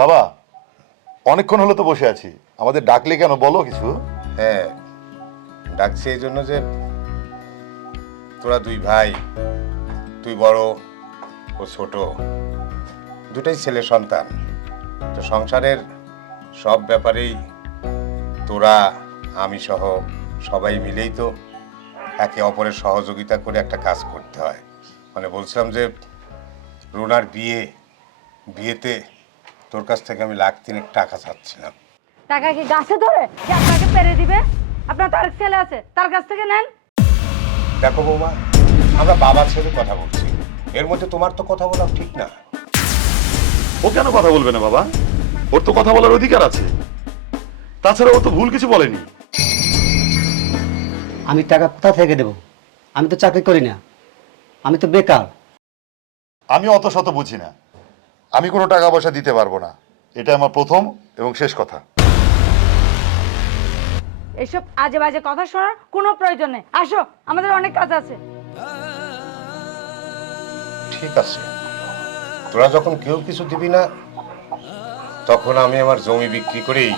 বাবা, অনেকক্ষণ হলো তো বসে আছি, আমাদের ডাকলে কেন বলো কিছু? হ্যাঁ, ডাকছি এই জন্য যে তোরা দুই ভাই, তুই বড় ও ছোট, দুটাই ছেলে সন্তান। তো সংসারের সব ব্যাপারেই তোরা, আমি সহ সবাই মিলেই তো একে অপরের সহযোগিতা করে একটা কাজ করতে হয়। মানে বলছিলাম যে রুনার বিয়েতে তোর কাছ থেকে আমি 1,03,000 টাকা চাচ্ছিলাম। টাকা কি গাছে ধরে যে আপনাকে পেরে দিবে? আপনার তো আরেক ছেলে আছে, তার কাছ থেকে নেন। দেখো বৌমা, আমরা বাবা ছেলে কথা বলছি, এর মধ্যে তোমার তো কথা বলা ঠিক না। ও কেন কথা বলবে না বাবা? ওর তো কথা বলার অধিকার আছে। তাছাড়া ও তো ভুল কিছু বলেনি। আমি টাকা কোথা থেকে দেব? আমি তো চাকরি করি না, আমি তো বেকার। আমি অত শত বুঝি না, আমি কোনো টাকা পয়সা দিতে পারবো না। এটা আমার প্রথম এবং শেষ কথা। এসব আজে বাজে কথা শোনার কোনো প্রয়োজন নেই। আসো, আমাদের অনেক কাজ আছে। ঠিক আছে, তোরা যখন কেউ কিছু দিবি না, তখন আমি আমার জমি বিক্রি করেই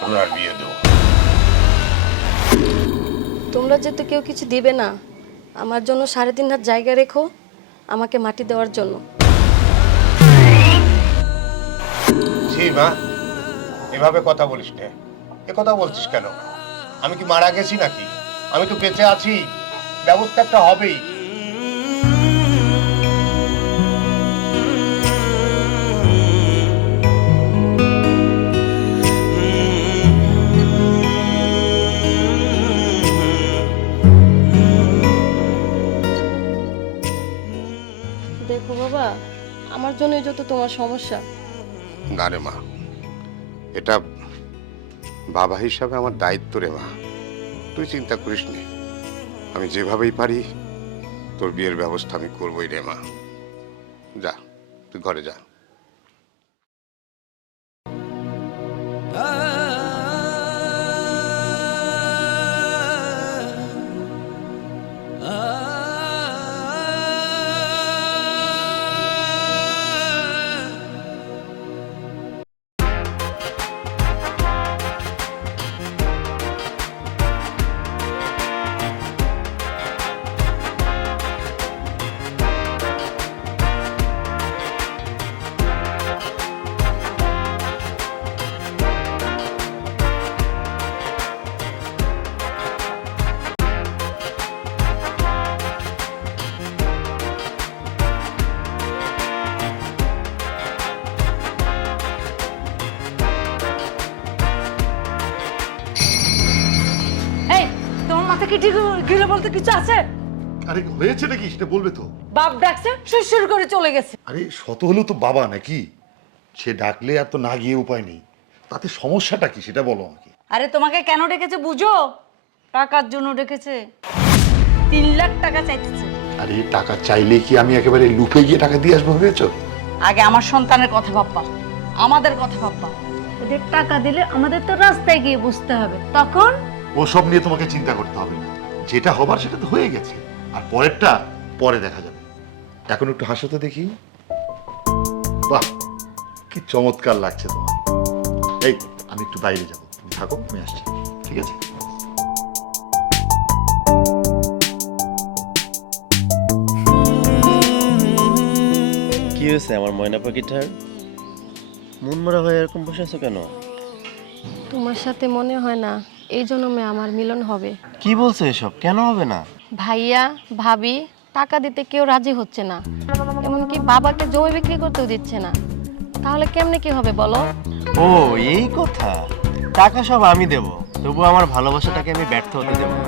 রুনার বিয়ে দেবো। তোমরা যেহেতু কেউ কিছু দিবে না, আমার জন্য 3.5 হাত জায়গা রেখো, আমাকে মাটি দেওয়ার জন্য। জি মা, এভাবে কথা বলিস না। এ কথা বলছিস কেন? আমি কি মারা গেছি নাকি? আমি তো বেঁচে আছি, ব্যবস্থা একটা হবেই। দেখো বাবা, আমার জন্যই যত তোমার সমস্যা। না রে মা, এটা বাবা হিসাবে আমার দায়িত্ব রে মা। তুই চিন্তা করিস নে, আমি যেভাবেই পারি তোর বিয়ের ব্যবস্থা আমি করবোই রে মা। যা, তুই ঘরে যা। এই, তোমার মাথা কি ঠিক গিলে বলতে কিছু আছে? আরে হয়েছে নাকি সেটা বলবে তো। বাপ ডাকছে, শুরু করে চলে গেছে। আরে শত হলেও তো বাবা নাকি, সে ডাকলে আর তো না গিয়ে উপায় নেই। তাতে সমস্যাটা কি সেটা বলো আমাকে। আরে তোমাকে কেন ডেকেছে বুঝো? টাকার জন্য ডেকেছে। 3 লাখ টাকা চাইতেছে। আরে টাকা চাইলে কি আমি একেবারে লুপে গিয়ে টাকা দিয়ে আসবো ভেবেছো? আগে আমার সন্তানের কথা ভাববা, আমাদের কথা ভাববা। ওদের টাকা দিলে আমাদের তো রাস্তায় গিয়ে বসতে হবে, তখন ওসব নিয়ে তোমাকে চিন্তা করতে হবে না। যেটা হবার সেটা তো হয়ে গেছে, আর পরেরটা পরে দেখা যাবে। এখন একটু হাসো তো দেখি। বাহ, কি চমৎকার লাগছে তোমার। এই, আমি একটু বাইরে যাবো, তুমি থাকো, আমি আসছি। ঠিক আছে? কি হয়েছে আমার ময়না পাখিটার? মন মরা হয়ে এরকম বসে আছো কেন? তোমার সাথে মনে হয় না এই জন্মে আমার মিলন হবে। কি বলছো এসব? কেন হবে না? ভাইয়া ভাবি টাকা দিতে কেউ রাজি হচ্ছে না, এমনকি বাবাকে জমি বিক্রি করতেও দিচ্ছে না। তাহলে কেমনে কি হবে বলো? ও এই কথা। টাকা সব আমি দেব, তবু আমার ভালোবাসাটাকে আমি ব্যর্থ হতে দেব না।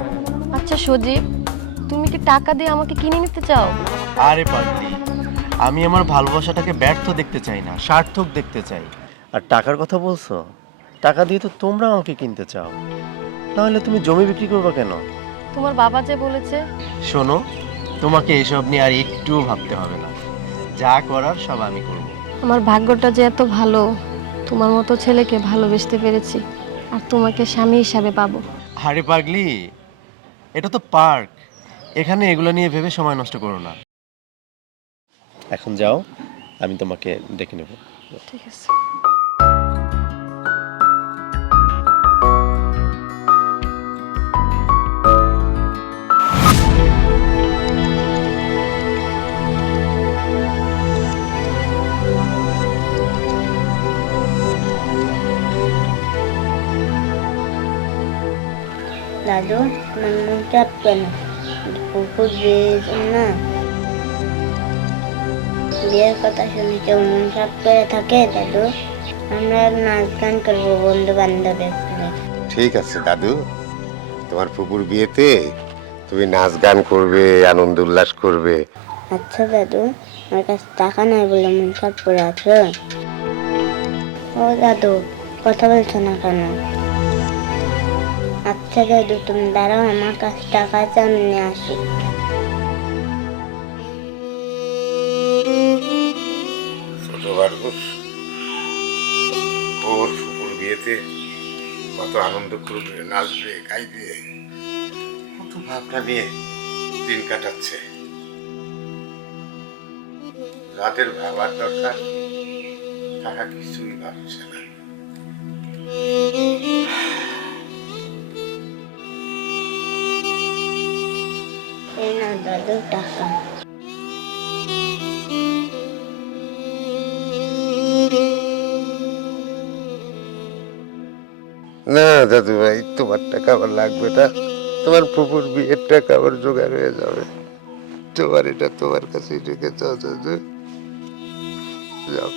আচ্ছা সজীব, তুমি কি টাকা দিয়ে আমাকে কিনে নিতে চাও? আরে পাগলি, আমি আমার ভালোবাসাটাকে ব্যর্থ দেখতে চাই না, সার্থক দেখতে চাই। আর টাকার কথা বলছো? টাকা দিয়ে তো তোমরা আমাকে কিনতে চাও, তাহলে তুমি জমি বিক্রি করবে কেন? তোমার বাবা যে বলেছে। শোনো, তোমাকে এসব নিয়ে আর একটুও ভাবতে হবে না। যা করার সব আমি করব। আমার ভাগ্যটা যে এত ভালো, তোমার মতো ছেলেকে ভালোবেসতে পেরেছি, আর তোমাকে স্বামী হিসাবে পাবো। আরে পাগলি, এটা তো পার্ক, এখানে এগুলো নিয়ে ভেবে সময় নষ্ট করো না। এখন যাও, আমি তোমাকে ডেকে নেব। ঠিক আছে। দাদু আমার মন চাপ কেন পুকুর বিয়ের না বিয়ের কথা শুনে কেউ মন চাপ করে থাকে দাদু? আমরা নাচ গান করবো বন্ধু বান্ধবের ঠিক আছে দাদু, তোমার ফুপুর বিয়েতে তুমি নাচ গান করবে, আনন্দ উল্লাস করবে। আচ্ছা দাদু, আমার কাছে টাকা নাই বলে মন চাপ করে আছো? ও দাদু, কথা বলছো না কেন? আচ্ছা দাদু, তুমি দাঁড়াও, আমার কাছে টাকা আছে, আমি নিয়ে আসি। ছোট মানুষ ওর ফুপুর বিয়েতে কত আনন্দ করবে, নাচবে, গাইবে, কত ভাবনা নিয়ে দিন কাটাচ্ছে। রাতের ভাবার দরকার তারা কিছুই ভাবছে না। এই না দাদু টাকা। না দাদু ভাই, তোমার টাকা আমার লাগবে না। তোমার ফুপুর বিয়ের টাকা আমার জোগাড় হয়ে যাবে। তোমার এটা তোমার কাছেই রেখে যাও দাদু, যাও।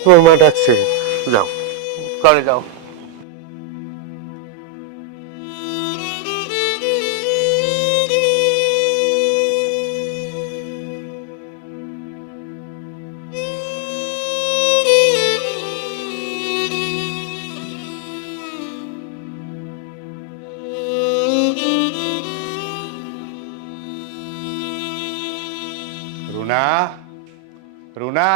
তোমার মা ডাকছে, যাও ঘরে যাও। রুনা, রুনা,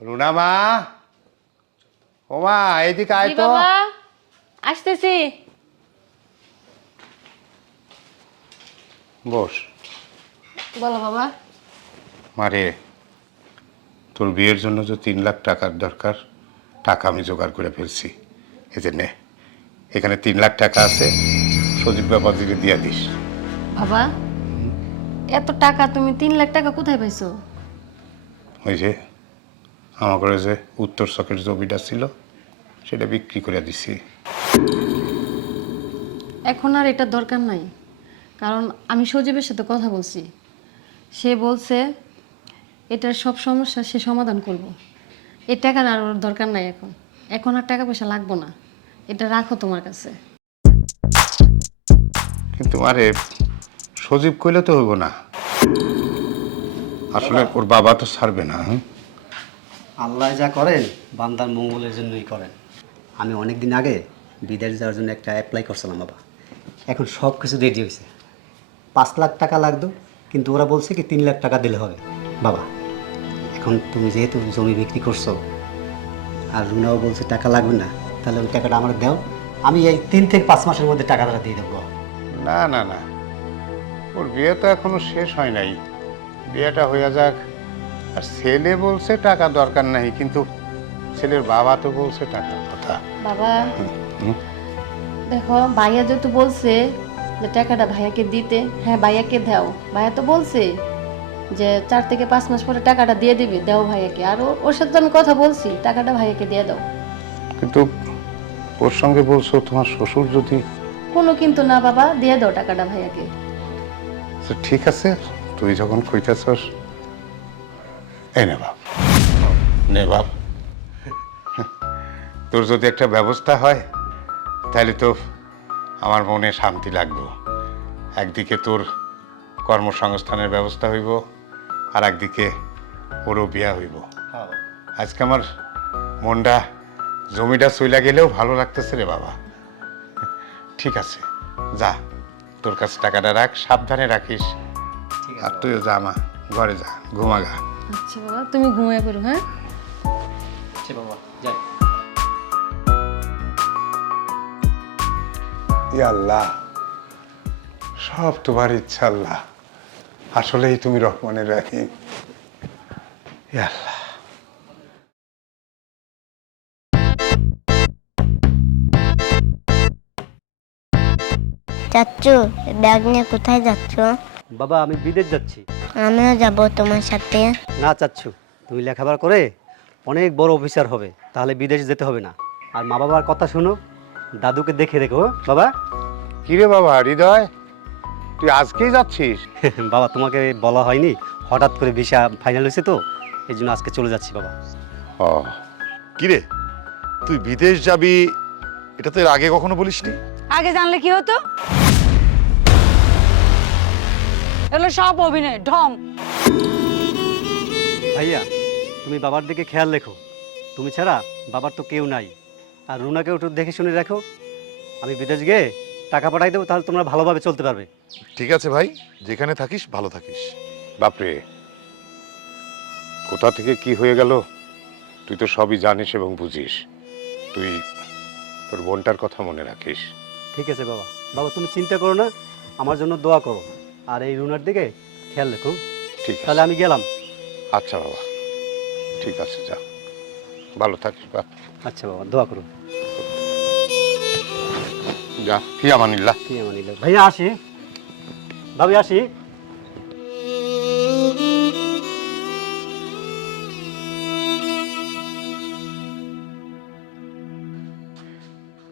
রুনা মা, ও মা এদিকে আয় তো। বাবা আসতেছি। বস। বলো বাবা। মারে, তোর বিয়ের জন্য যে 3 লাখ টাকার দরকার, টাকা আমি জোগাড় করে ফেলছি। এই যে নে, এখানে 3 লাখ টাকা আছে, সজীব বাবাজিকে দিয়া দিস। বাবা, এত টাকা তুমি 3 লাখ টাকা কোথায় পাইছো? ওই যে আমার ঘরে যে উত্তর চকের জমিটা ছিল, সেটা বিক্রি করে দিছি। এখন আর এটা দরকার নাই, কারণ আমি সজীবের সাথে কথা বলছি। সে বলছে এটার সব সমস্যা সে সমাধান করব। এই টাকার আর ওর দরকার নাই। এখন এখন আর টাকা পয়সা লাগবো না, এটা রাখো তোমার কাছে। কিন্তু আরে সজীব কইলে তো হইব না, আসলে ওর বাবা তো ছাড়বে না। আল্লাহ যা করেন বান্দার মঙ্গলের জন্যই করেন। আমি অনেক দিন আগে বিদেশ যাওয়ার জন্য একটা অ্যাপ্লাই করছিলাম বাবা, এখন সব কিছু রেডি হয়েছে। 5 লাখ টাকা লাগতো, কিন্তু ওরা বলছে কি 3 লাখ টাকা দিলে হবে। বাবা, এখন তুমি যেহেতু জমি বিক্রি করছো আর রুনাও বলছে টাকা লাগবে না, তাহলে ওই টাকাটা আমার দাও, আমি এই 3 থেকে 5 মাসের মধ্যে টাকাটা দিয়ে দেবো। না না না, ওর বিয়ে তো এখনো শেষ হয় নাই, বিয়েটা হইয়া যাক। আর ছেলে বলছে টাকা দরকার নাই, কিন্তু ছেলের বাবা তো বলছে টাকার কথা। বাবা হুম? দেখো, ভাইয়া যেহেতু বলছে যে টাকাটা ভাইয়াকে দিতে, হ্যাঁ ভাইয়াকে দাও। ভাইয়া তো বলছে যে 4 থেকে 5 মাস পরে টাকাটা দিয়ে দিবে, দাও ভাইয়াকে। আর ওর সাথে তো আমি কথা বলছি, টাকাটা ভাইয়াকে দিয়ে দাও। কিন্তু ওর সঙ্গে বলছো তোমার শ্বশুর যদি। কোনো কিন্তু না বাবা, দিয়ে দাও টাকাটা ভাইয়াকে। তো ঠিক আছে, তুই যখন কইতেছস, এই নে বাপ, নে বাপ। তোর যদি একটা ব্যবস্থা হয় তাহলে তো আমার মনে শান্তি লাগবে। একদিকে তোর কর্মসংস্থানের ব্যবস্থা হইব, আর একদিকে ওরও বিয়া হইব। আজকে আমার মনটা জমিটা চইলা গেলেও ভালো লাগতেছে রে বাবা। ঠিক আছে, যা, তোর কাছে টাকাটা রাখ, সাবধানে রাখিস। আর তুইও যা মা, ঘরে যা, ঘুমাগা। আচ্ছা বাবা, তুমি ঘুমিয়ে পড়ো। হ্যাঁ আচ্ছা বাবা, যাই। ইয়া আল্লাহ, সব তোমার ইচ্ছা আল্লাহ। আসলেই তুমি রহমানের রাহিম। আল্লাহ। চাচ্চু ব্যাগ নিয়ে কোথায় যাচ্ছ? বাবা আমি বিদেশ যাচ্ছি। আমিও যাব তোমার সাথে। না চাচ্ছু, তুমি লেখাপড়া করে অনেক বড় অফিসার হবে, তাহলে বিদেশ যেতে হবে না। আর মা বাবার কথা শোনো, দাদুকে দেখে রেখো বাবা। কিরে বাবা হৃদয়, তুই আজকেই যাচ্ছিস? বাবা তোমাকে বলা হয়নি, হঠাৎ করে ভিসা ফাইনাল হয়েছে তো, এই জন্য আজকে চলে যাচ্ছি বাবা। ও, কিরে তুই বিদেশ যাবি, এটা তো এর আগে কখনো বলিসনি। আগে জানলে কি হতো? এগুলো সব অভিনয়, ঢং। ভাইয়া তুমি বাবার দিকে খেয়াল রেখো, তুমি ছাড়া বাবার তো কেউ নাই। আর রুনাকেও একটু দেখে শুনে রাখো। আমি বিদেশ গিয়ে টাকা পাঠাই দেবো, তাহলে তোমরা ভালোভাবে চলতে পারবে। ঠিক আছে ভাই, যেখানে থাকিস ভালো থাকিস। বাপরে, কোথা থেকে কি হয়ে গেল তুই তো সবই জানিস এবং বুঝিস। তুই তোর বোনটার কথা মনে রাখিস। ঠিক আছে বাবা। বাবা তুমি চিন্তা করো না, আমার জন্য দোয়া করো। আর এই রুনার দিকে খেয়াল রেখো। ঠিক আছে, তাহলে আমি গেলাম। আচ্ছা বাবা, ঠিক আছে, যা, ভালো থাকিস বাপ। আচ্ছা বাবা, দোয়া করো। যা, ফি আমানিল্লাহ। কি আমানিল্লাহ। ভাইয়া আসি, ভাবি আসি।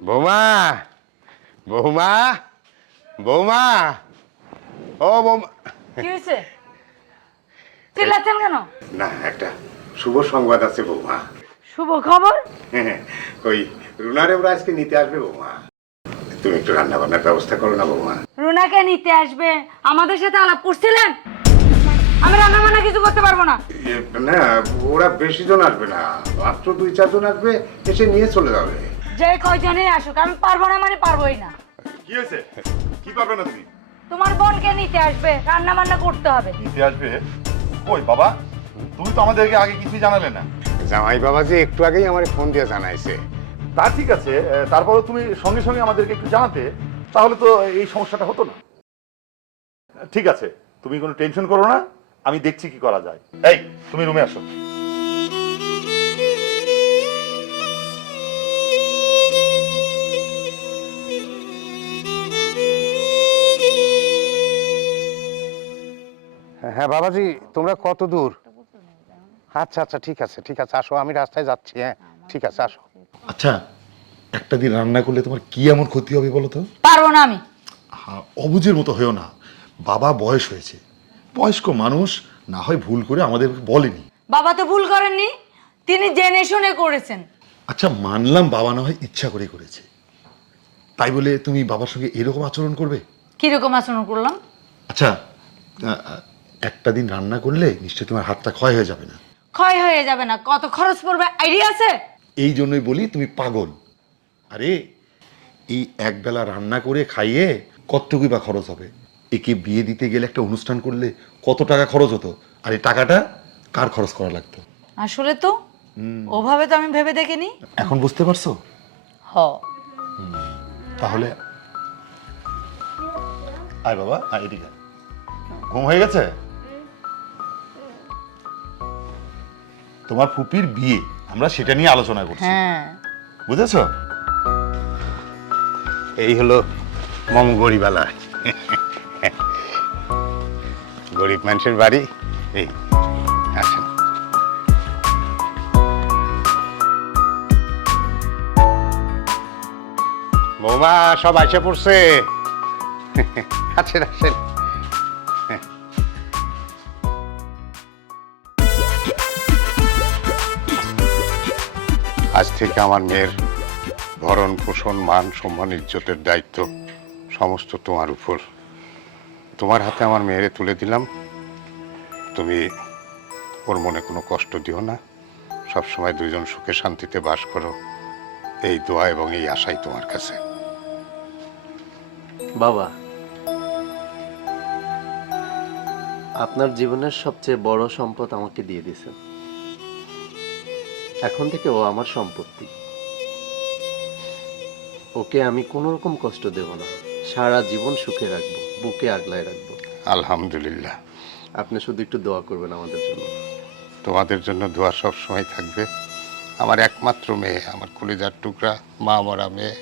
বৌমা, বৌমা, বৌমা, ও বৌমা। কি হয়েছে? চিল্লাচ্ছেন কেন? না, একটা শুভ সংবাদ আছে বৌমা। শুভ খবর? ওই রুনারে ওরা আজকে নিতে আসবে বৌমা। তুমি একটু রান্না বান্নার ব্যবস্থা করো না বৌমা। রুনাকে নিতে আসবে? আমাদের সাথে আলাপ করছিলেন? আমি রান্না বান্না কিছু করতে পারবো না। না, ওরা বেশি জন আসবে না, মাত্র 2-4 জন আসবে, এসে নিয়ে চলে যাবে। যে কয়জনই আসুক, আমি পারবো না মানে পারবোই না। কি হয়েছে? কি পারবে না তুমি? তোমার বোনকে নিতে আসবে, রান্না বান্না করতে হবে। নিতে আসবে? কই বাবা, তুমি তো আমাদেরকে আগে কিছুই জানালে না। জামাই বাবা যে একটু আগেই আমার ফোন দিয়ে জানাইছে। তা ঠিক আছে, তারপরে তুমি সঙ্গে সঙ্গে আমাদেরকে একটু জানাতে, তাহলে তো এই সমস্যাটা হতো না। ঠিক আছে, তুমি কোনো টেনশন করো না, আমি দেখছি কি করা যায়। এই তুমি রুমে আসো। হ্যাঁ বাবাজি, তোমরা কত দূর? আচ্ছা আচ্ছা, ঠিক আছে ঠিক আছে, আসো, আমি রাস্তায় যাচ্ছি। হ্যাঁ ঠিক আছে, আসো। আচ্ছা, একটা দিন রান্না করলে তোমার কি এমন ক্ষতি হবে বলো তো? পারবো না আমি। অবুঝের মতো হয়েও না, বাবা বয়স হয়েছে, বয়স্ক মানুষ, না হয় ভুল করে আমাদেরকে বলেনি। বাবা তো ভুল করেননি, তিনি জেনে শুনে করেছেন। আচ্ছা মানলাম বাবা না হয় ইচ্ছা করে করেছে, তাই বলে তুমি বাবার সঙ্গে এরকম আচরণ করবে? কিরকম আচরণ করলাম? আচ্ছা, একটা দিন রান্না করলে নিশ্চয়ই তোমার হাতটা ক্ষয় হয়ে যাবে না? ক্ষয় হয়ে যাবে না, কত খরচ পড়বে আইডিয়া আছে? এই জন্যই বলি তুমি পাগল। আরে এই একবেলা রান্না করে খাইয়ে কতটুকুই বা খরচ হবে? একে বিয়ে দিতে গেলে একটা অনুষ্ঠান করলে কত টাকা খরচ হতো, আর এই টাকাটা কার খরচ করা লাগতো? আসলে তো ওভাবে তো আমি ভেবে দেখিনি। এখন বুঝতে পারছো? হ। তাহলে আয় বাবা, আয় এদিকে। ঘুম হয়ে গেছে? তোমার ফুপির বিয়ে, আমরা সেটা নিয়ে আলোচনা করছি, হ্যাঁ। বুঝেছো? এই হলো মম গরিবালা। গরিব মানুষের বাড়ি এই। আসেন। বৌমা সব আইসা পড়ছে। আসেন আসেন। আজ থেকে আমার মেয়ের ভরণ পোষণ, মান সম্মান, ইজ্জতের দায়িত্ব সমস্ত তোমার উপর। তোমার হাতে আমার মেয়েরে তুলে দিলাম। তুমি ওর মনে কোনো কষ্ট দিও না, সবসময় দুইজন সুখে শান্তিতে বাস করো, এই দোয়া এবং এই আশাই তোমার কাছে। বাবা, আপনার জীবনের সবচেয়ে বড় সম্পদ আমাকে দিয়ে দিয়েছেন। এখন থেকে ও আমার সম্পত্তি। ওকে আমি কোনো রকম কষ্ট দেব না, সারা জীবন সুখে রাখবো, বুকে আগলায় রাখবো। আলহামদুলিল্লাহ। আপনি শুধু একটু দোয়া করবেন আমাদের জন্য। তোমাদের জন্য দোয়া সব সময় থাকবে। আমার একমাত্র মেয়ে, আমার কলিজার টুকরা, মা মরা মেয়ে।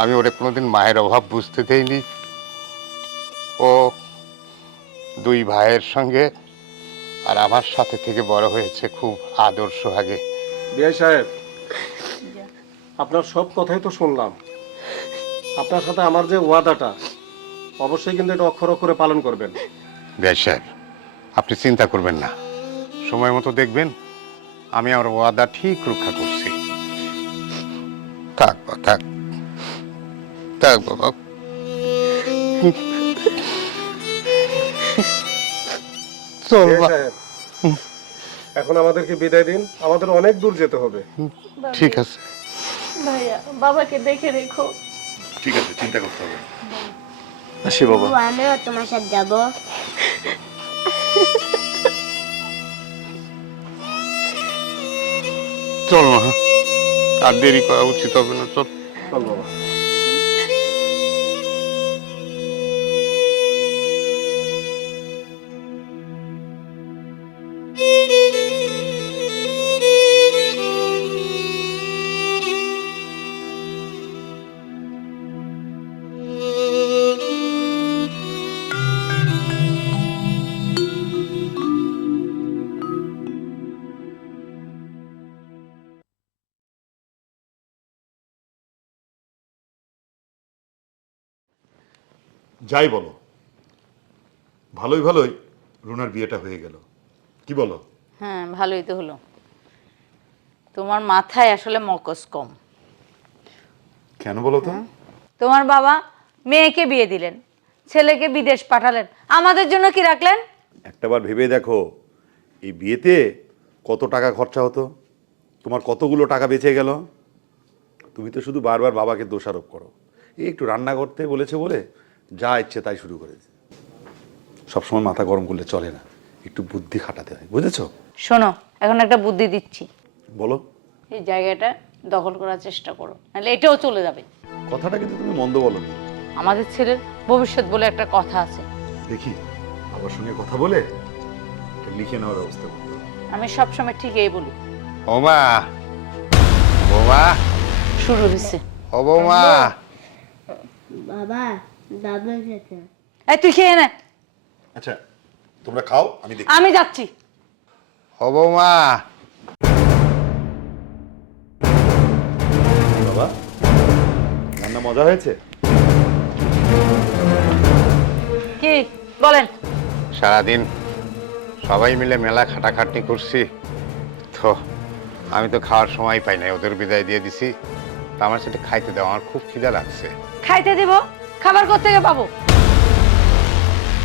আমি ওরে কোনোদিন মায়ের অভাব বুঝতে দেইনি। ও দুই ভাইয়ের সঙ্গে আর আমার সাথে থেকে বড় হয়েছে খুব আদর্শ আগে। বিআই সাহেব, আপনার সব কথাই তো শুনলাম। আপনার সাথে আমার যে ওয়াদাটা, অবশ্যই কিন্তু এটা অক্ষর অক্ষরে পালন করবেন। বিআই সাহেব, আপনি চিন্তা করবেন না, সময় মতো দেখবেন আমি আমার ওয়াদা ঠিক রক্ষা করছি। থাক বাবা, থাক থাক বাবা। চল বিআই বাবা। সাহেব, এখন আমাদেরকে বিদায় দিন, আমাদের অনেক দূর যেতে হবে। ঠিক আছে। ভাইয়া বাবাকে দেখে রেখো। ঠিক আছে, চিন্তা করতে হবে না। আসি বাবা। বাবু, আমিও তোমার সাথে যাবো। চল না, আর দেরি করা উচিত হবে না, চল। চল বাবা। যাই বলো, ভালোই ভালোই রুনার বিয়েটা হয়ে গেল, কি বলো? হ্যাঁ, ভালোই তো হলো। তোমার মাথায় আসলে মকস কম। কেন বলো তো? তোমার বাবা মেয়েকে বিয়ে দিলেন, ছেলেকে বিদেশ পাঠালেন, আমাদের জন্য কি রাখলেন? একটাবার ভেবে দেখো, এই বিয়েতে কত টাকা খরচা হতো, তোমার কতগুলো টাকা বেঁচে গেল। তুমি তো শুধু বারবার বাবাকে দোষারোপ করো। এই একটু রান্না করতে বলেছে বলে যা ইচ্ছে তাই শুরু করেছে। সবসময় মাথা গরম করলে চলে না, একটু বুদ্ধি খাটাতে হয়, বুঝেছো? শোনো, এখন একটা বুদ্ধি দিচ্ছি। বলো। এই জায়গাটা দখল করার চেষ্টা করো, নাহলে এটাও চলে যাবে। কথাটা কিন্তু তুমি মন্দ বলো নি। আমাদের ছেলের ভবিষ্যৎ বলে একটা কথা আছে। দেখি বাবার সঙ্গে কথা বলে এটা লিখে নেওয়ার ব্যবস্থা করতে হবে। আমি সবসময় ঠিকই বলি। ওমা, বৌমা, শুরু হয়েছে। ও বৌমা। বাবা, দাদু এসেছে। এই তুই খেয়ে নে, আচ্ছা তোমরা খাও, আমি দেখি। আমি যাচ্ছি। ও বৌমা। বাবা, রান্না মজা হয়েছে? কি বলেন? সারাদিন সবাই মিলে মেলা খাটাখাটনি করছি, তো আমি তো খাওয়ার সময় পাই নাই, ওদের বিদায় দিয়ে দিছি। তা আমার সাথে খাইতে দাও, আমার খুব খিদা লাগছে। খাইতে দিব? খাবার কোত্থেকে পাবো?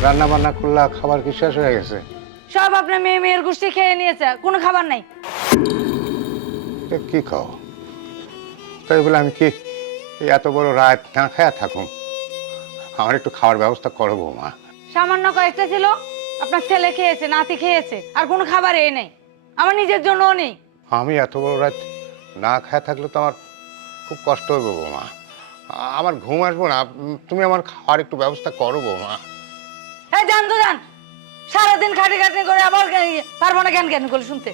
রান্না বান্না করলা, খাবার কি শেষ হয়ে গেছে? সব আপনার মেয়ের গোষ্ঠী খেয়ে নিয়েছে, কোনো খাবার নাই। এটা কি খাও? তাই বলে আমি কি এই এত বড় রাত না খায়া থাকুম? আমার একটু খাওয়ার ব্যবস্থা করো বৌমা। সামান্য কয়েকটা ছিল, আপনার ছেলে খেয়েছে, নাতি খেয়েছে, আর কোনো খাবার এ নেই। আমার নিজের জন্যও নেই। আমি এত বড় রাত না খায়া থাকলে তো আমার খুব কষ্ট হবে বৌমা, আমার ঘুম আসবো না। তুমি আমার খাওয়ার একটু ব্যবস্থা করো বৌমা। এই যান তো যান, সারাদিন খাটি খাটি করে আবার পারবো না কেন কেন করে শুনতে।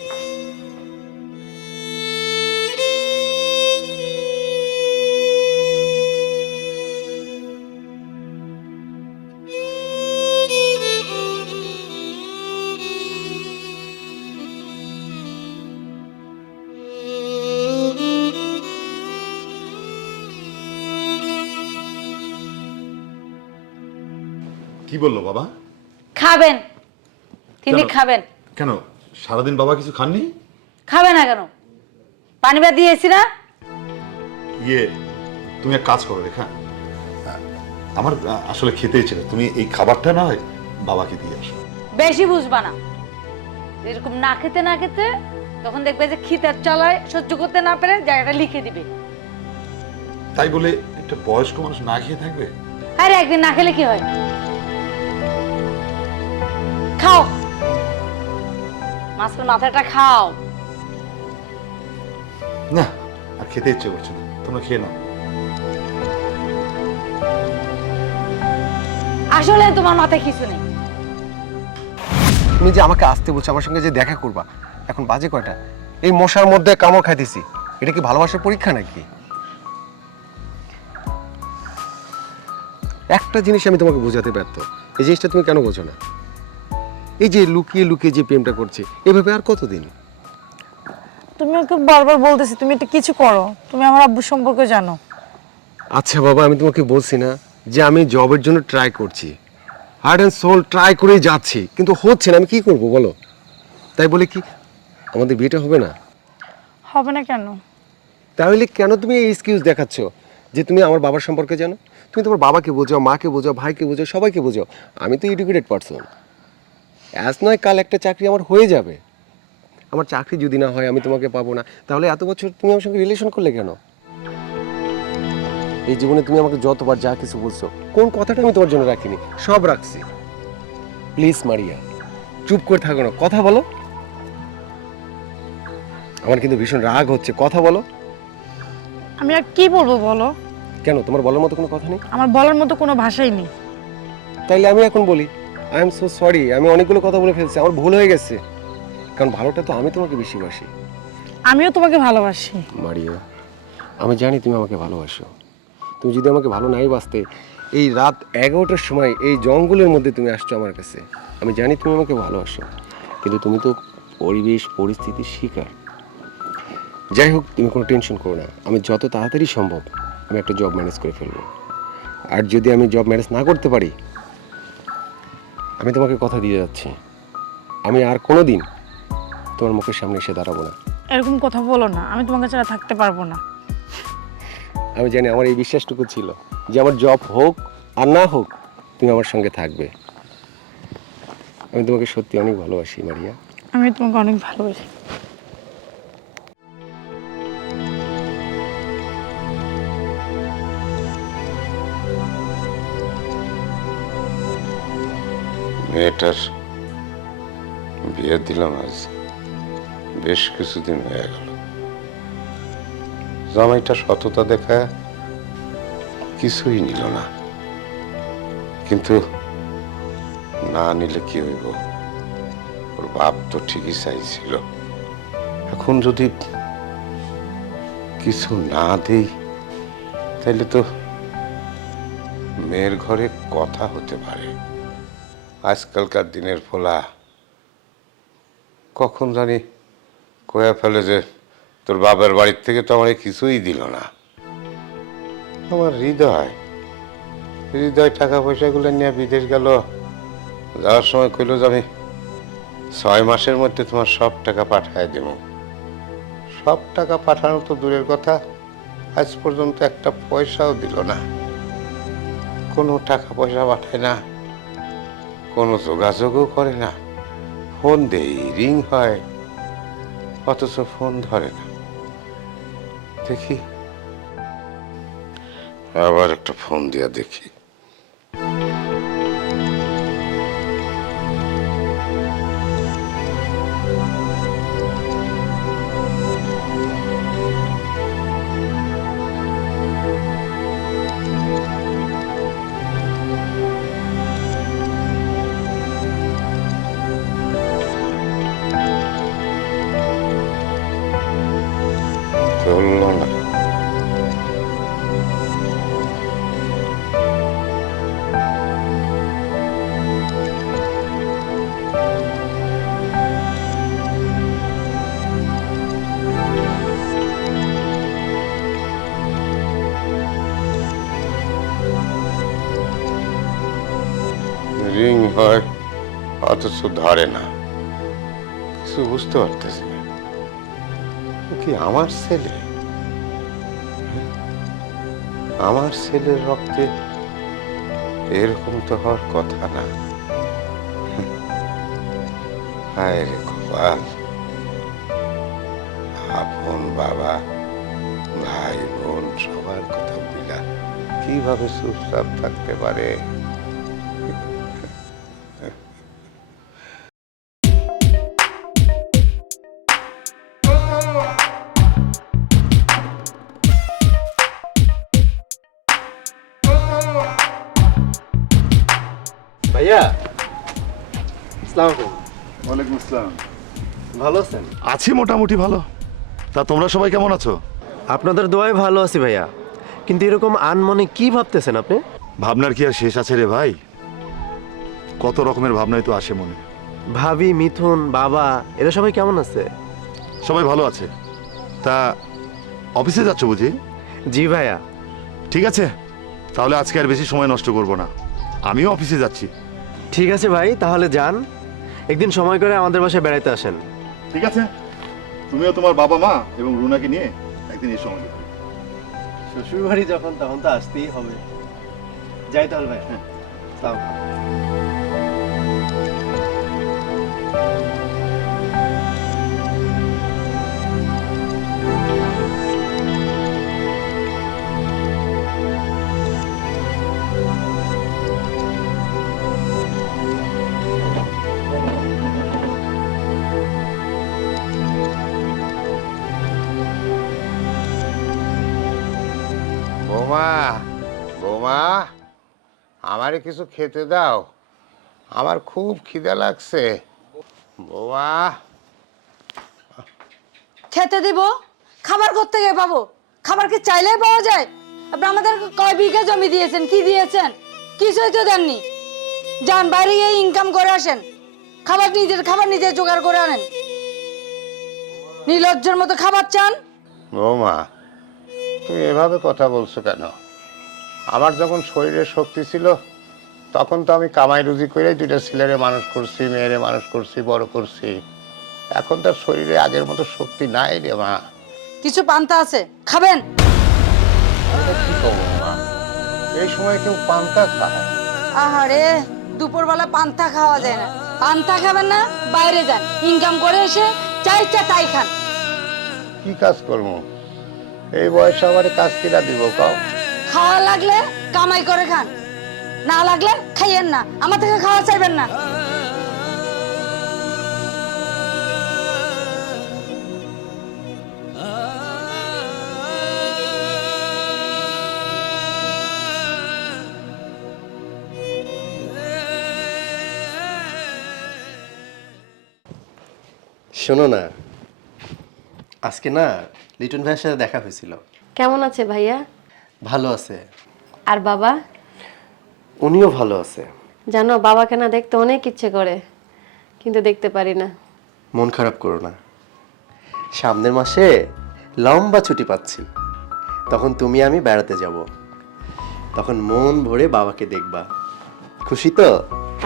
কি বললো বাবা? খাবেন, তিনি কেন? খাবেন। কেন সারাদিন বাবা কিছু খাননি? খাবে না কেন? পানি ভাত দিয়েছি না? ইয়ে, তুমি এক কাজ করো রেখা, আমার আসলে খেতে ছিল, তুমি এই খাবারটা না হয় বাবাকে দিয়ে আসো। বেশি বুঝবা না, এরকম না খেতে না খেতে তখন দেখবে যে খিদার চলায় সহ্য করতে না পেরে জায়গাটা লিখে দিবে। তাই বলে একটা বয়স্ক মানুষ না খেয়ে থাকবে? আরে একদিন না খেলে কি হয়? খাও, মাছের মাথাটা খাও। না, আর খেতে ইচ্ছে করছে না, তোমরা খেয়ে নাও। আসলে তোমার মাথায় কিছু নেই। তুমি যে আমাকে আসতে বলছো, আমার সঙ্গে যে দেখা করবা, এখন বাজে কয়টা? এই মশার মধ্যে কামড় খাইতেছি, এটা কি ভালোবাসার পরীক্ষা নাকি? একটা জিনিস আমি তোমাকে বোঝাতে ব্যর্থ, এই জিনিসটা তুমি কেন বোঝো না? এই যে লুকিয়ে লুকিয়ে যে প্রেমটা করছে, এভাবে আর কতদিন? তুমি ওকে বারবার বলতেছি তুমি এটা কিছু করো, তুমি আমার আব্বু সম্পর্কে জানো। আচ্ছা বাবা, আমি তোমাকে বলছি না যে আমি জবের জন্য ট্রাই করছি, হার্ট অ্যান্ড সোল ট্রাই করেই যাচ্ছি, কিন্তু হচ্ছে না। আমি কি করব বলো? তাই বলে কি আমাদের বিয়েটা হবে না? হবে না কেন? তাহলে কেন তুমি এই এক্সকিউজ দেখাচ্ছ যে তুমি আমার বাবার সম্পর্কে জানো? তুমি তোমার বাবাকে বোঝাও, মাকে বোঝাও, ভাইকে বোঝাও, সবাইকে বোঝাও। আমি তো এডুকেটেড পারসন, আজ নয় কাল একটা চাকরি আমার হয়ে যাবে। আমার চাকরি যদি না হয়, আমি তোমাকে পাবো না, তাহলে এত বছর তুমি আমার সঙ্গে রিলেশন করলে কেন? এই জীবনে তুমি আমাকে যতবার যা কিছু বলছো, কোন কথাটা আমি তোমার জন্য রাখিনি? সব রাখছি। প্লিজ মারিয়া, চুপ করে থাকো না, কথা বলো। আমার কিন্তু ভীষণ রাগ হচ্ছে, কথা বলো। আমি আর কি বলবো বলো? কেন, তোমার বলার মতো কোনো কথা নেই? আমার বলার মতো কোনো ভাষাই নেই। তাইলে আমি এখন বলি, আই এম সো সরি, আমি অনেকগুলো কথা বলে ফেলছি, আমার ভুল হয়ে গেছে। কারণ ভালোটা তো আমি তোমাকে বেশি বাসি। আমিও তোমাকে ভালোবাসি। মারিয়া, আমি জানি তুমি আমাকে ভালোবাসো। তুমি যদি আমাকে ভালো নাই বাসতে, এই রাত 11টার সময় এই জঙ্গলের মধ্যে তুমি আসছো আমার কাছে। আমি জানি তুমি আমাকে ভালোবাসো, কিন্তু তুমি তো পরিবেশ পরিস্থিতির শিকার। যাই হোক, তুমি কোনো টেনশন করো না, আমি যত তাড়াতাড়ি সম্ভব আমি একটা জব ম্যানেজ করে ফেলবো। আর যদি আমি জব ম্যানেজ না করতে পারি, আমি তোমাকে কথা দিয়ে যাচ্ছি, আমি আর কোনো দিন তোমার মুখের সামনে এসে দাঁড়াবো না। এরকম কথা বলো না, আমি তোমাকে ছাড়া থাকতে পারবো না। আমি জানি, আমার এই বিশ্বাসটুকু ছিল যে আমার জব হোক আর না হোক তুমি আমার সঙ্গে থাকবে। আমি তোমাকে সত্যি অনেক ভালোবাসি মারিয়া। আমি তোমাকে অনেক ভালোবাসি। মেয়েটার বিয়ে দিলাম আজ বেশ কিছুদিন হয়ে গেল। জামাইটা সততা দেখা কিছুই নিল না, কিন্তু না নিলে কি হইব? ওর বাপ তো ঠিকই চাইছিল। এখন যদি কিছু না দেই, তাইলে তো মেয়ের ঘরে কথা হতে পারে। আজকালকার দিনের ফোলা কখন জানি কয়া ফেলে যে তোর বাবার বাড়ির থেকে তো আমার কিছুই দিল না। আমার হৃদয় টাকা পয়সাগুলো নিয়ে বিদেশ গেল, যাওয়ার সময় কইল যে আমি 6 মাসের মধ্যে তোমার সব টাকা পাঠায় দেব। সব টাকা পাঠানো তো দূরের কথা, আজ পর্যন্ত একটা পয়সাও দিল না। কোনো টাকা পয়সা পাঠায় না, কোনো যোগাযোগও করে না। ফোন দেই, রিং হয়, অথচ ফোন ধরে না। দেখি আবার একটা ফোন দিয়া দেখি। ধরল না। রিং হয় অথচ ধরে না, কিছু বুঝতে পারতেছি না। ও কি আমার ছেলে? আমার ছেলের রক্তে এরকম তো হওয়ার কথা না। হায় রে কপাল, আপন বাবা ভাই বোন সবার কথা বিলা কিভাবে চুপচাপ থাকতে পারে? ভাইয়া, আসসালামু আলাইকুম। ওয়ালাইকুম আসসালাম। ভালো আছেন? আছি মোটামুটি ভালো। তা তোমরা সবাই কেমন আছো? আপনাদের দোয়ায় ভালো আছি ভাইয়া, কিন্তু এরকম আনমনে কি ভাবতেছেন আপনি? ভাবনার কি আর শেষ আছে রে ভাই? কত রকমের ভাবনাই তো আসে মনে। ভাবি, মিথুন, বাবা এরা সবাই কেমন আছে? সবাই ভালো আছে। তা অফিসে যাচ্ছ বুঝি? জি ভাইয়া। ঠিক আছে, তাহলে আজকে আর বেশি সময় নষ্ট করব না, আমিও অফিসে যাচ্ছি। ঠিক আছে ভাই, তাহলে যান। একদিন সময় করে আমাদের বাসায় বেড়াইতে আসেন। ঠিক আছে, তুমিও তোমার বাবা মা এবং রুনাকে নিয়ে একদিন এই সময় দেবে। শ্বশুর বাড়ি যখন তখন তো আসতেই হবে। যাই তাহলে ভাই। হ্যাঁ, বৌমা, বৌমা, আমারে কিছু খেতে দাও, আমার খুব খিদে লাগছে। বৌমা, খেতে দিব? খাবার করতে গিয়ে পাবো? খাবার কি চাইলেই পাওয়া যায়? আপনি আমাদের কয় বিঘা জমি দিয়েছেন, কি দিয়েছেন? কিছুই তো দেননি। যান বাইরে গিয়ে ইনকাম করে আসেন, নিজের খাবার নিজে জোগাড় করে আনেন। নির্লজ্জের মতো খাবার চান? বৌমা, তুমি এভাবে কথা বলছো কেন? আমার যখন শরীরে শক্তি ছিল তখন তো আমি কামাই রুজি করে দুইটা ছেলেরে মানুষ করছি, মেয়েরে মানুষ করছি, বড় করছি। এখন তার শরীরে আগের মতো শক্তি নাই রে মা। কিছু পান্তা আছে, খাবেন? এটা কি করবো মা? এই সময় কেউ পান্তা খায়? আহারে, দুপুরবেলা পান্তা খাওয়া যায় না। পান্তা খাবেন না, বাইরে যান, ইনকাম করে এসে যা ইচ্ছা তাই খান। কি কাজ করবো? এই বয়সে আমার কাজ কিনা দিব কাও? খাওয়া লাগলে কামাই করে খান, না লাগলে খাইয়েন না, আমার থেকে খাওয়া চাইবেন না। শোনো না, আজকে না লিটন ভাইয়ের সাথে দেখা হয়েছিল। কেমন আছে ভাইয়া? ভালো আছে। আর বাবা? উনিও ভালো আছে। জানো, বাবাকে না দেখতে অনেক ইচ্ছে করে, কিন্তু দেখতে পারি না। মন খারাপ করো না, সামনের মাসে লম্বা ছুটি পাচ্ছি, তখন তুমি আমি বেড়াতে যাব, তখন মন ভরে বাবাকে দেখবা। খুশি তো?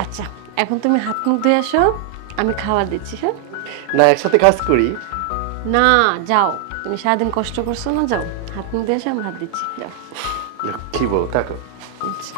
আচ্ছা, এখন তুমি হাত মুখ ধুয়ে আসো, আমি খাবার দিচ্ছি। হ্যাঁ না, একসাথে কাজ করি। না, যাও, তুমি সারাদিন কষ্ট করছো না, যাও হাত মুখ দিয়ে এসে আমি ভাত দিচ্ছি, যাও। কি বলো, থাকো। আচ্ছা।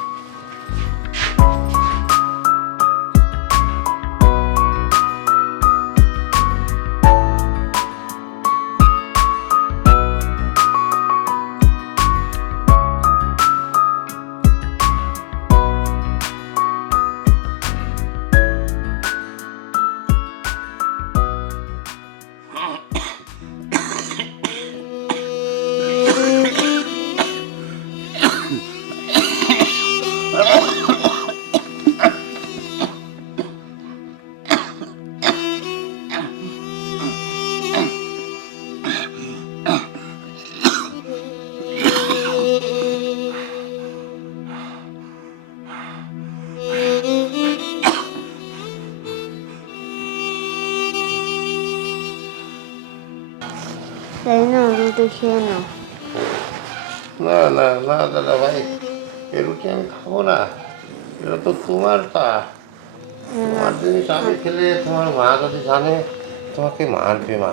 তাই না, রুটি খেয়ে নাও। না না না দাদা ভাই, এ রুটি আমি খাবো না। এটা তো তোমার তা, তোমার জিনিস আমি খেলে তোমার মা যদি জানে তোমাকে মারবে মা।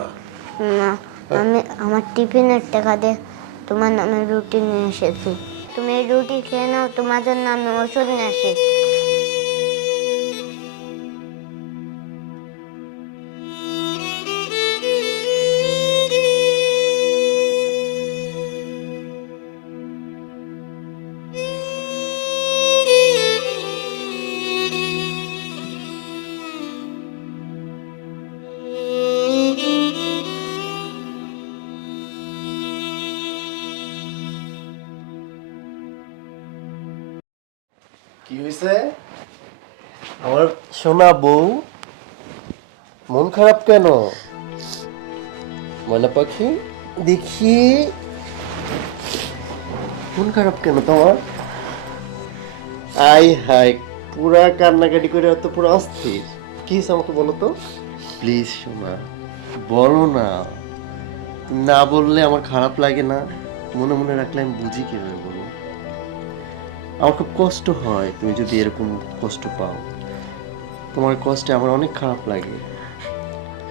না, আমি আমার টিফিনের টাকা দিয়ে তোমার নামে রুটি নিয়ে এসেছি। তুমি এই রুটি খেয়ে নাও, তোমার জন্য আমি ওষুধ নিয়ে আসি। কি হয়েছে আমার সোনা বউ? মন খারাপ কেন ময়না পাখি? দেখি মন খারাপ কেন তোমার? আই হাই, পুরা কান্নাকাটি করে তো পুরো অস্থির। কি হয়েছে আমাকে বলো তো প্লিজ। শোনা, বলো না। তুমি না বললে আমার খারাপ লাগে না, মনে মনে রাখলে আমি বুঝি কিভাবে বলো। আমার খুব কষ্ট হয় তুমি যদি এরকম কষ্ট পাও। তোমার কষ্টে আমার অনেক খারাপ লাগে।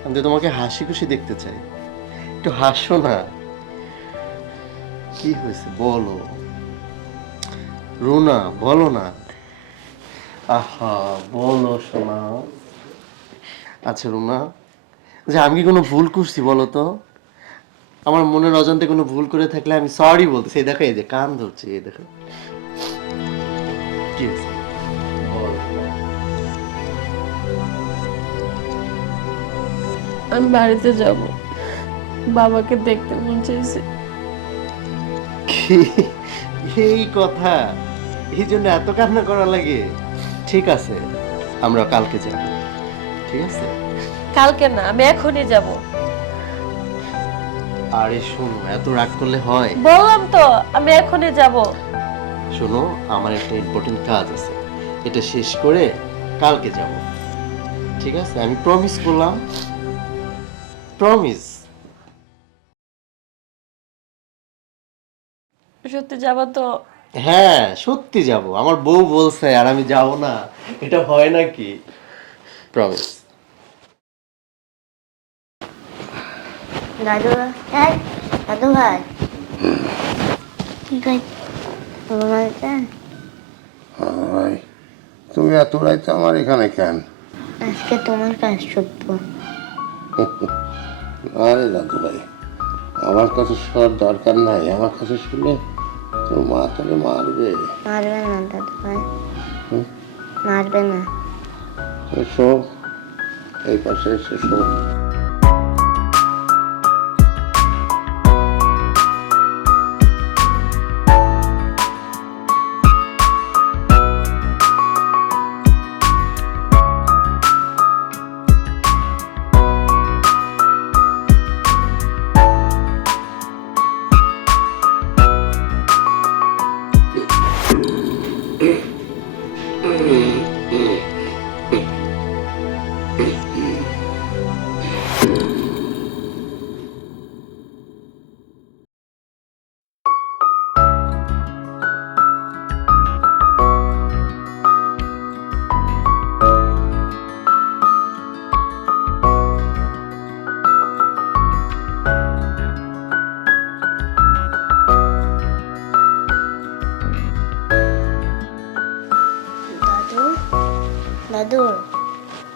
আমি তো তোমাকে হাসি খুশি দেখতে চাই, একটু হাসো না। কি হয়েছে বলো রুনা, বলো না। আহা বলো শোনা। আচ্ছা রুনা, যে আমি কি কোনো ভুল করছি বলো তো? আমার মনের অজান্তে কোনো ভুল করে থাকলে আমি সরি বলতেছি। এই দেখো, এই যে কান ধরছি, এই দেখো। কি হয়েছে বলো। আমি বাড়িতে যাব, বাবাকে দেখতে মন চাইছে। কি এই কথা? এই জন্য এত কান্না করা লাগে? ঠিক আছে, আমরা কালকে যাব। ঠিক আছে? কালকে না, আমি এখনই যাব। আরে শোনো, এত রাগ করলে হয়? বললাম তো আমি এখনই যাব। শোনো, আমার একটা ইম্পর্টেন্ট কাজ আছে, এটা শেষ করে কালকে যাব। ঠিক আছে? আমি প্রমিস করলাম, প্রমিস। সত্যি যাবা তো? হ্যাঁ সত্যি যাব, আমার বউ বলছে আর আমি যাব না, এটা হয় নাকি? প্রমিস। দাদু ভাই, দাদু ভাই, কি কই ঘুমাইছেন? ভাই, তুমি এত রাইতে আমার এখানে কেন? আজকে তোমার কাজ শুধবো। আরে দাদু ভাই, আমার কাছে শোয়ার দরকার নাই। আমার কাছে শুনে তোর মা তোকে মারবে। মারবে না দাদু ভাই, মারবে না। এসো, এই পাশে এসে শো। দাদু,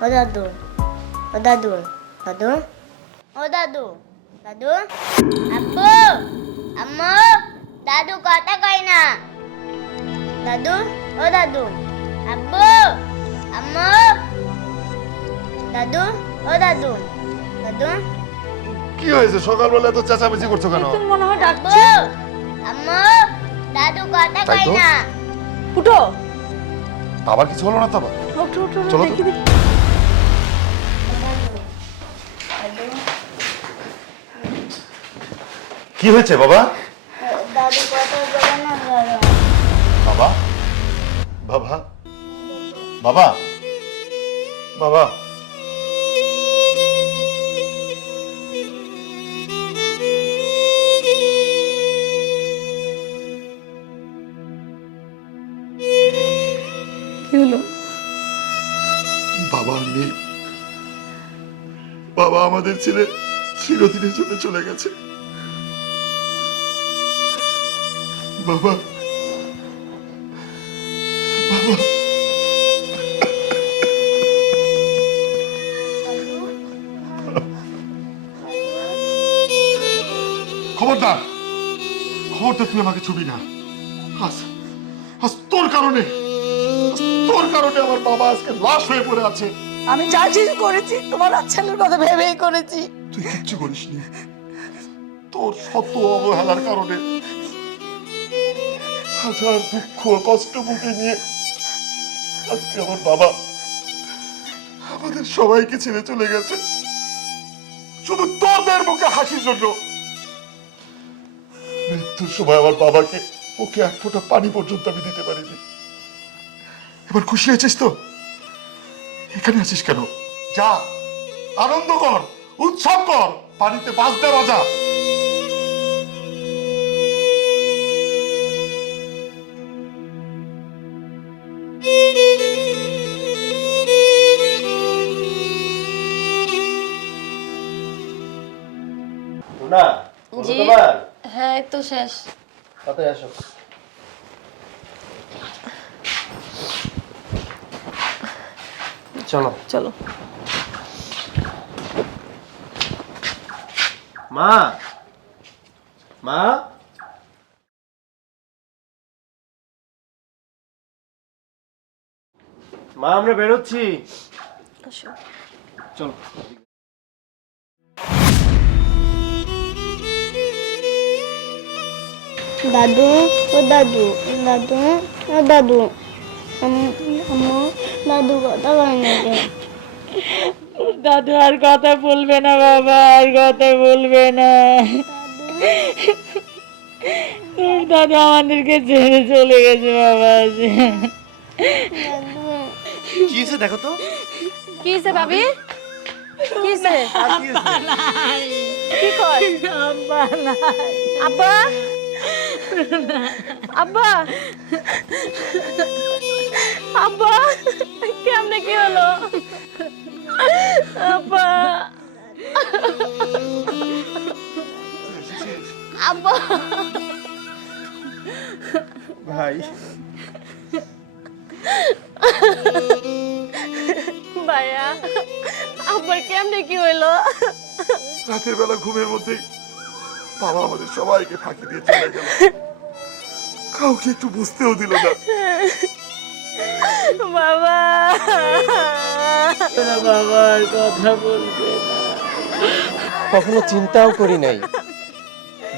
ও দাদু, ও দাদু, দাদু, ও দাদু, দাদু, আব্বু, আম্মু, দাদু কথা কয় না। দাদু, ও দাদু, আব্বু, আম্মু, দাদু, ও দাদু, দাদু, কি হয়েছে? সকালবেলা এত চেঁচামেচি করছো কেন? মনে হয় আব্বু, আম্মু, দাদু কথা তাই কয় তো। না। উঠো, আবার কিছু হলো না তো? আবার উঠো, উঠো, চলো তো। দেখি দেখি। কি হয়েছে বাবা? দাদু কথা বলে না ধরো। বাবা, বাবা, বাবা, বাবা। কি হলো? বাবা নেই। বাবা আমাদের ছেড়ে চিরদিনের জন্য চলে গেছে। বাবা, বাবা। খবরদার, খবরদার তুই আমাকে ছবি না। আজ আজ তোর কারণে, তোর কারণে আমার বাবা আজকে লাশ হয়ে পড়ে আছে। আমি যা কিছু করেছি তোমার ছেলের কথা ভেবেই করেছি। তুই কিচ্ছু করিসনি। তোর শত অবহেলার কারণে হাজার দুঃখ কষ্ট বুকে নিয়ে আজকে আমার বাবা আমাদের সবাইকে ছেড়ে চলে গেছে শুধু তোদের মুখে হাসির জন্য। মৃত্যুর সময় আমার বাবাকে ওকে এক ফোঁটা পানি পর্যন্ত আমি দিতে পারিনি। এবার খুশি হয়েছিস তো? এখানে আছিস কেন? যা আনন্দ কর, উৎসব কর, পানিতে বাজতে বাজা। না জি তোমার হ্যাঁ এই তো শেষ। তাড়াতাড়ি আসো। চলো চলো। মা, মা, মা আমরা বেরোচ্ছি। চলো। দাদু, ও দাদু, দাদু, ও দাদু, আম্মু, দাদু কথা কয় না কেন? দাদু আর কথা বলবে না বাবা, আর কথা বলবে না। দাদু আমাদেরকে ছেড়ে চলে গেছে বাবা। কি হয়েছে দেখো তো? কি হয়েছে ভাবি? কি হয়েছে? আর কি হয়েছে? কি কয়? আব্বা নাই। আব্বা, আব্বা, আব্বা, কেমনে কি হলো? আব্বা, আব্বা, ভাই ভাইয়া, আব্বার কেমনে কি হইলো? রাতের বেলা ঘুমের মধ্যেই বাবা আমাদের সবাইকে ফাঁকি দিয়ে চলে গেল, কাউকে একটু বুঝতেও দিল না। বাবা, বাবা আর কথা বলবে না। কখনো চিন্তাও করি নাই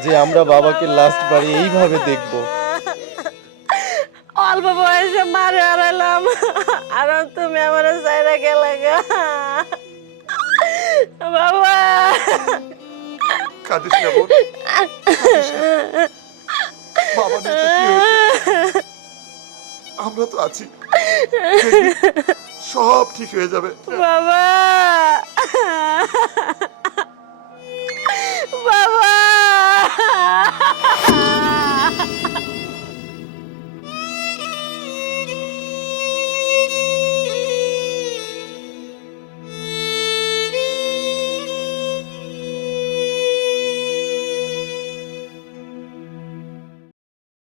যে আমরা বাবাকে লাস্ট বারে এইভাবে দেখব। অল্প বয়সে মারে হারাইলাম, আর তুমি আমার সাইরা গেলে গা। বাবা, কাঁদিস না বোন, কাঁদিস না। বাবা নেই তো কি হয়েছে? আমরা তো আছি, দেখবি সব ঠিক হয়ে যাবে। বাবা।